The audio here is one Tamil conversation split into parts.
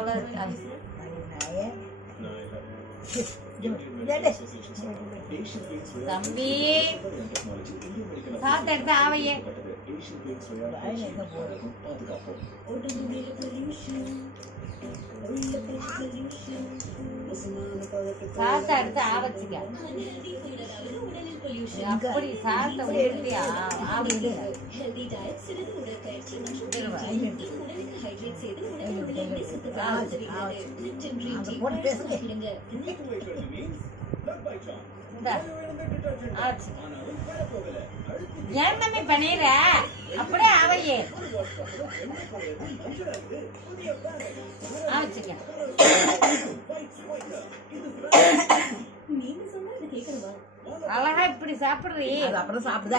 போல தம்பி சாத்த எடுத்து ஆவையே சாத்த எடுத்து ஆவச்சிக்க அப்படி சாத்த எடுத்தியா ஏன் தம்பி பண்ணிடுற அப்படியே ஆவையே ஆவச்சிக்க அழகா இப்படி சாப்பிடுறீ அப்புறம் சாப்பிடுத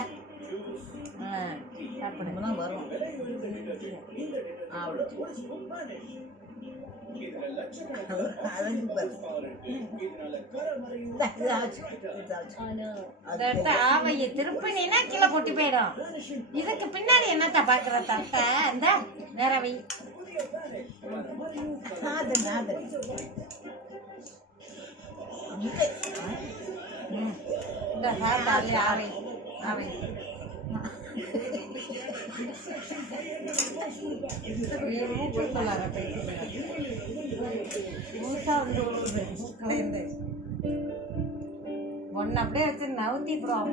சாப்பிடுதான் வரும் ஆவைய திருப்பினா கீழே கொட்டி போயிடும். இதுக்கு பின்னாடி என்னத்த பாக்குற தத்தை இந்த நேரவை இந்த சாத்தாலே ஆவை ஆவை ஒன்னு அப்படியே வச்சு நவுத்தி போடுவான்.